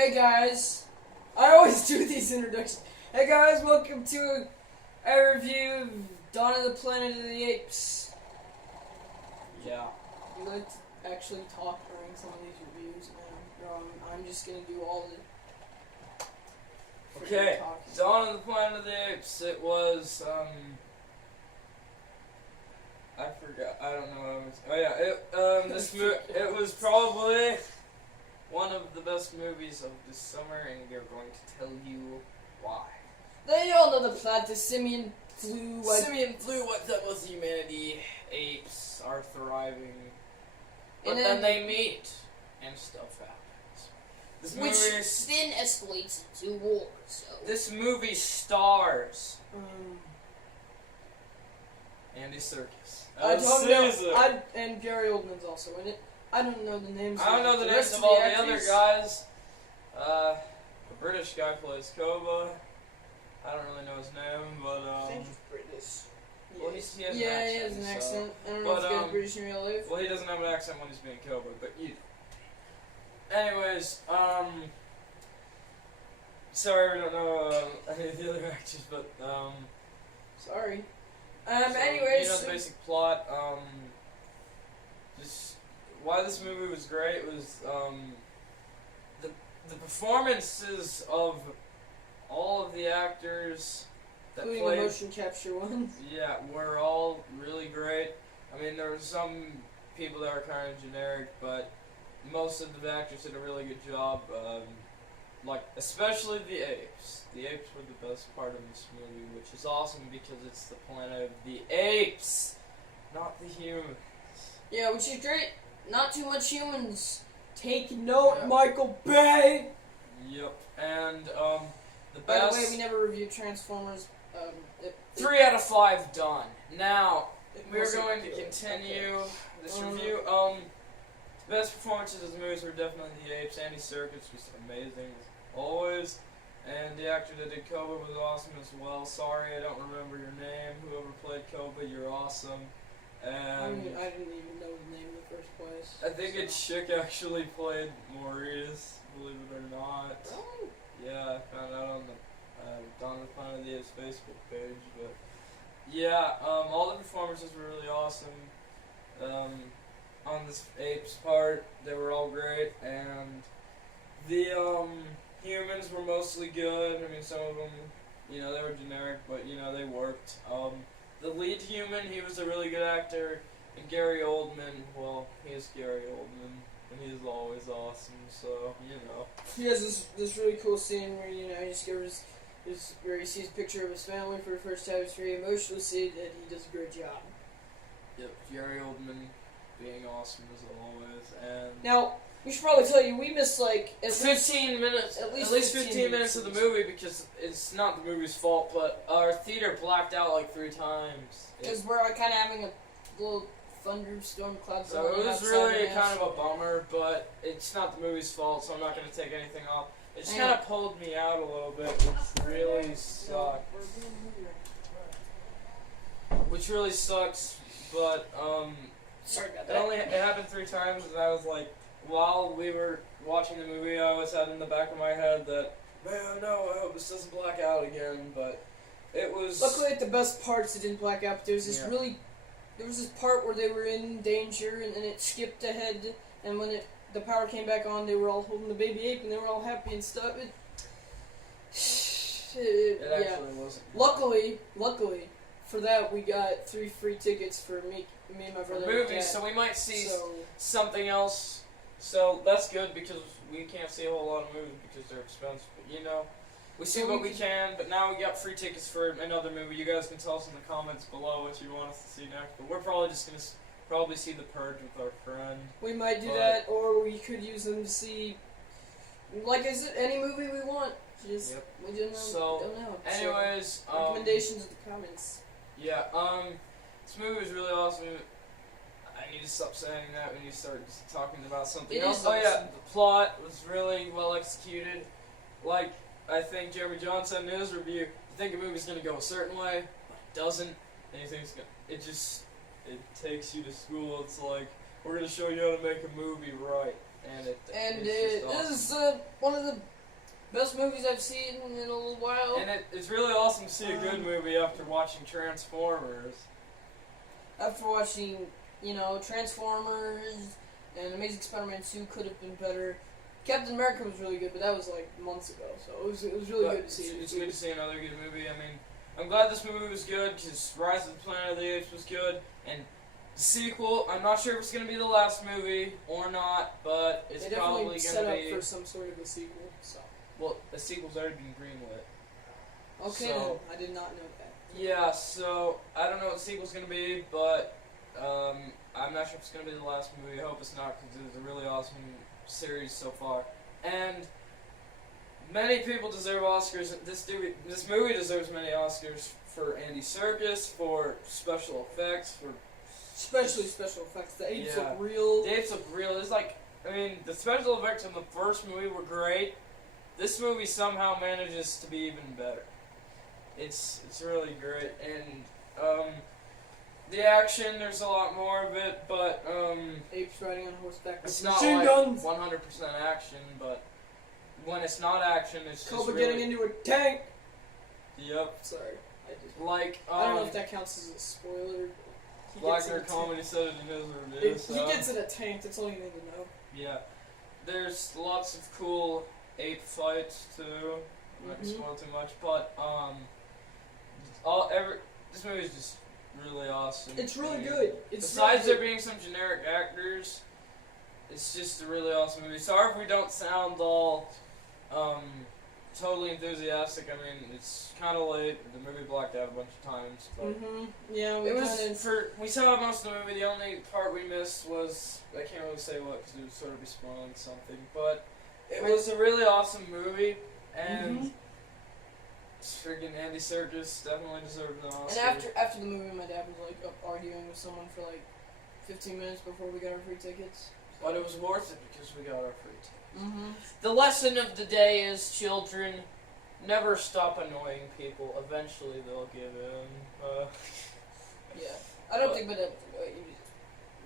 Hey guys, I always do these introductions. Hey guys, welcome to a review of Dawn of the Planet of the Apes. Yeah. You like to actually talk during some of these reviews, man. I'm just gonna do all the Okay, talking. Dawn of the Planet of the Apes. It was, I forgot. I don't know what I was. Oh yeah, it was probably one of the best movies of this summer, and we're going to tell you why. They all know the plot. The simian flu. Simian flu wiped out with humanity. Apes are thriving, but And then they meet, and stuff happens. This which movie then escalates into war. So This movie stars Andy Serkis. I don't know. Caesar. And Gary Oldman's also in it. I don't know the names. I don't know the names rest of all the actors. other guys. The British guy plays Koba. I don't really know his name, but I think he's British. well, he has an He accent. has an so- accent. I don't know if but, he's got British in real life. Well, he doesn't have an accent when he's being Koba, but you. Anyways, sorry, I don't know any of the other actors, but Sorry. so, Anyways. you know the basic plot. Just why this movie was great was the performances of all of the actors that including played. the motion capture ones. Yeah, were all really great. I mean, there were some people that were kind of generic, but most of the actors did a really good job. Like, especially the apes. The apes were the best part of this movie, which is awesome because it's the planet of the apes, not the humans. Yeah, which is great. Not too much humans. Take note, Yeah. Michael Bay. Yep, and the By best. the way, we never reviewed Transformers. 3 out of 5 done. Now, it we're wasn't going to good. continue Okay. this review. The best performances of the movies were definitely the apes. Andy Serkis was amazing as always, and the actor that did Koba was awesome as well. Sorry, I don't remember your name. Whoever played Koba, you're awesome. I And didn't even know the name in the first place. I think a chick actually played Maurice, believe it or not. Really? Yeah, I found out on the Dawn of the Planet of the Apes Facebook page, but yeah, all the performances were really awesome. On this apes part, they were all great, and the humans were mostly good. I mean, some of them, you know, they were generic, but you know, they worked. The lead human, he was a really good actor, and Gary Oldman, well, he is Gary Oldman, and he's always awesome. So you know. He has this really cool scene where he discovers where he sees a picture of his family for the first time. It's very emotional scene, and he does a great job. Yep, Gary Oldman being awesome as always, and Now, we should probably tell you, we missed like at least 15 minutes, at least 15 minutes of the movie because it's not the movie's fault, but our theater blacked out like 3 times. because we're kind of having a little thunderstorm clouds. So it was really kind of a bummer, but it's not the movie's fault, so I'm not going to take anything off. It just kind of pulled me out a little bit, which really sucked. Which really sucks, but Sorry about it happened 3 times, and I was like, while we were watching the movie, I always had in the back of my head that, man, no, I hope this doesn't black out again, but it was... Luckily, at the best parts, it didn't black out, but there was this Yeah. there was this part where they were in danger, and then it skipped ahead, and when the power came back on, they were all holding the baby ape, and they were all happy and stuff. It Yeah. actually wasn't. Luckily, for that, we got 3 free tickets for me and my brother. and Movies, Dad. so we might see So, something else. So that's good because we can't see a whole lot of movies because they're expensive. But you know, we see what we can. But now we got free tickets for another movie. You guys can tell us in the comments below what you want us to see next. But we're probably just gonna probably see The Purge with our friend. we might do that, or we could use them to see, like I said, any movie we want. Just Yep. we don't know. So, don't know. Anyways, So, recommendations in the comments. Yeah. This movie was really awesome. I need to stop saying that. We need to start just talking about something It else. is Oh yeah, awesome. the plot was really well executed. Like I think Jeremy John said in his review, you think a movie's gonna go a certain way, but it doesn't. And you think it takes you to school. It's like, we're gonna show you how to make a movie right, and it It just is awesome. one of the best movies I've seen in a little while. And it's really awesome to see a good movie after watching Transformers. After watching, Transformers and Amazing Spider-Man 2 could have been better. Captain America was really good, but that was like months ago, so it was really good to see. It's good to see another good movie. I mean, I'm glad this movie was good because Rise of the Planet of the Apes was good, and the sequel, I'm not sure if it's going to be the last movie or not, but it's they probably definitely going set to up be. for some sort of a sequel. So Well, the sequel's already been greenlit. okay, So- then I did not know that. Yeah, so I don't know what the sequel's going to be, but I'm not sure if it's going to be the last movie. I hope it's not because it's a really awesome series so far. And many people deserve Oscars. This movie deserves many Oscars for Andy Serkis, for special effects, for Especially special effects. The apes Yeah. look real. the apes look real. It's like, I mean, the special effects in the first movie were great. This movie somehow manages to be even better. It's really great, and the action, there's a lot more of it, but Apes riding on horseback with it's not machine like guns. 100% action. But when it's not action, it's just Cobra really, getting into a tank. Yep. Sorry, I just. Like I don't know if that counts as a spoiler. He gets in a Wagner tank. Comedy said it in his review. He So. gets in a tank. That's all you need to know. Yeah. There's lots of cool ape fights too. I'm not gonna Mhm. spoil too much, but this movie is just really awesome. It's really And good. It's besides really there being some generic actors, it's just a really awesome movie. Sorry if we don't sound all totally enthusiastic. I mean, it's kind of late. The movie blacked out a bunch of times, but. Yeah, we It kind was of. we saw most of the movie. The only part we missed was I can't really say what because it would sort of be spoiling something. But it was a really awesome movie, and freaking Andy Serkis definitely deserved an Oscar. And after the movie, my dad was like up arguing with someone for like 15 minutes before we got our free tickets. But it was worth it because we got our free tickets. Mm-hmm. The lesson of the day is, children, never stop annoying people. Eventually, they'll give in. Yeah, I don't think, but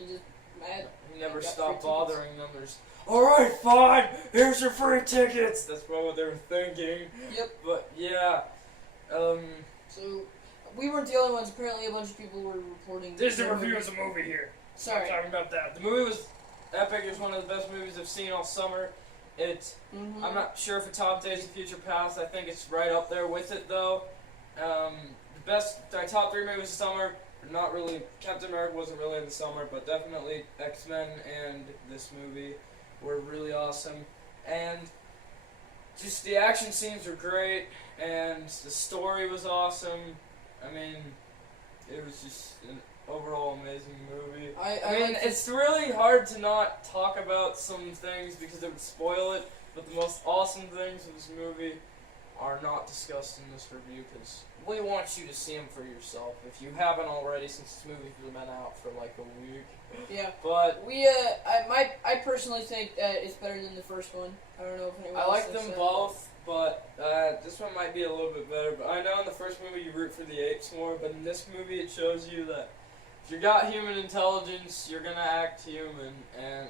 you just mad. You never got stop free bothering them. There's, alright, fine, here's your free tickets! That's probably what they were thinking. Yep. But, yeah. So we weren't the only ones. Apparently, a bunch of people were reporting. There's the their review movies. of the movie here. Sorry. I'm talking about that. The movie was epic. It was one of the best movies I've seen all summer. Mm-hmm. I'm not sure if it top Days of Future Past. I think it's right up there with it, though. My top 3 movies of summer, not really. Captain America wasn't really in the summer, but definitely X-Men and this movie were really awesome. And just the action scenes were great, and the story was awesome. I mean, it was just an overall amazing movie. I mean, it's really hard to not talk about some things because it would spoil it, but the most awesome things in this movie are not discussed in this review because we want you to see them for yourself if you haven't already, since this movie's been out for like a week. Yeah. But I personally think that it's better than the first one. I don't know if anyone I else like thinks them that. both, but this one might be a little bit better. But I know in the first movie you root for the apes more, but in this movie it shows you that if you got human intelligence, you're gonna act human, and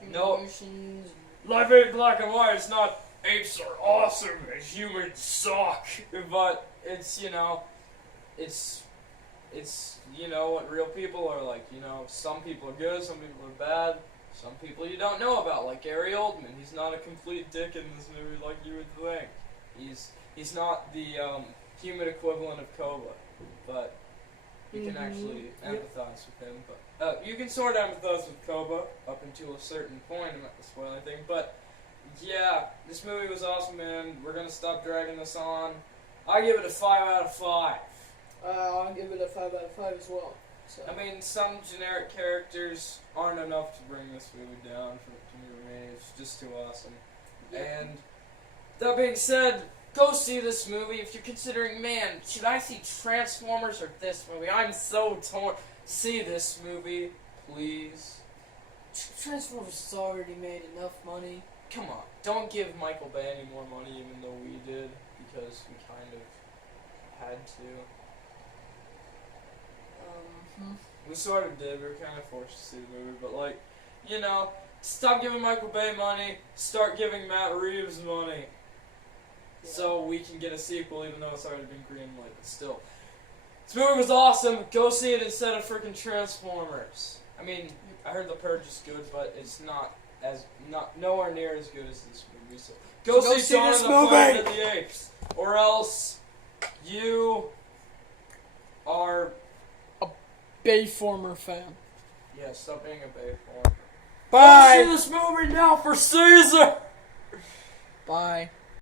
Human no, emotions. life ain't black and white. It's not apes are awesome and humans suck, but it's it's what real people are like. Some people are good, some people are bad, some people you don't know about, like Gary Oldman. He's not a complete dick in this movie like you would think. He's not the human equivalent of Koba, but you can actually empathize with him. But you can sort of empathize with Koba up until a certain point. I'm not gonna spoil anything, but yeah, this movie was awesome, man. We're gonna stop dragging this on. I give it a 5 out of 5. I'll give it a 5 out of 5 as well. So. I mean, some generic characters aren't enough to bring this movie down to me. It's just too awesome. Yeah. And that being said, go see this movie if you're considering, man, should I see Transformers or this movie? I'm so torn. See this movie, please. Transformers has already made enough money. Come on, don't give Michael Bay any more money, even though we did, because we kind of had to. We sort of did. We were kind of forced to see the movie, but like, you know, stop giving Michael Bay money. Start giving Matt Reeves money. Yeah. So we can get a sequel, even though it's already been greenlit. But still, this movie was awesome. Go see it instead of freaking Transformers. I mean, I heard The Purge is good, but it's nowhere near as good as this movie. So go see Dawn of the Planet of the Apes, or else you are Bayformer fan. yeah. Stop being a Bayformer. Bye. Go see this movie now for Caesar. Bye.